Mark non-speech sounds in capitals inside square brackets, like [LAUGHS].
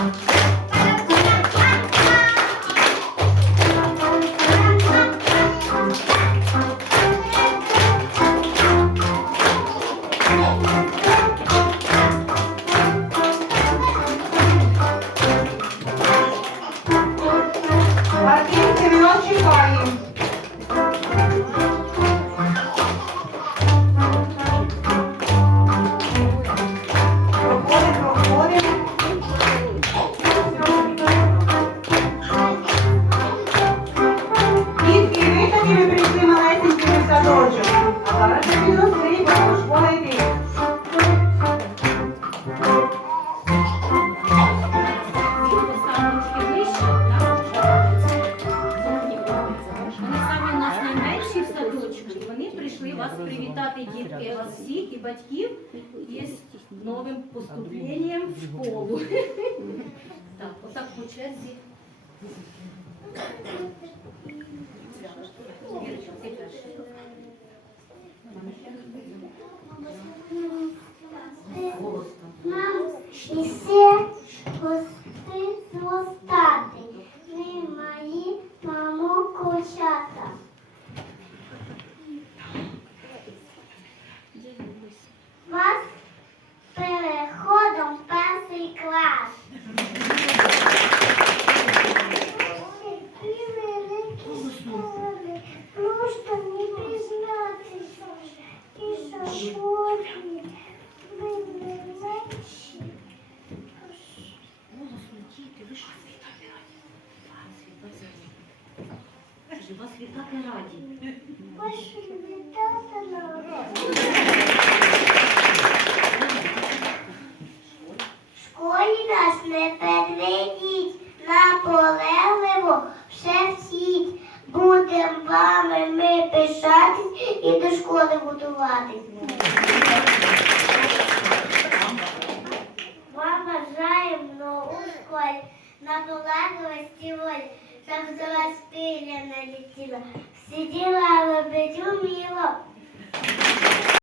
А дітки, ми вас у нас найменші в садочку. Вони прийшли вас привітати, дітки, вас всіх і батьків із новим поступленням в школу. [LAUGHS] Так, отак по черзі. Вірочка, В школі нас не переведіть, наполегливо пишатись і до школи готуватись. Вам бажаємо у школі наполегливості волі, щоб за вас пиля налетіла. Сиділа, робить уміло,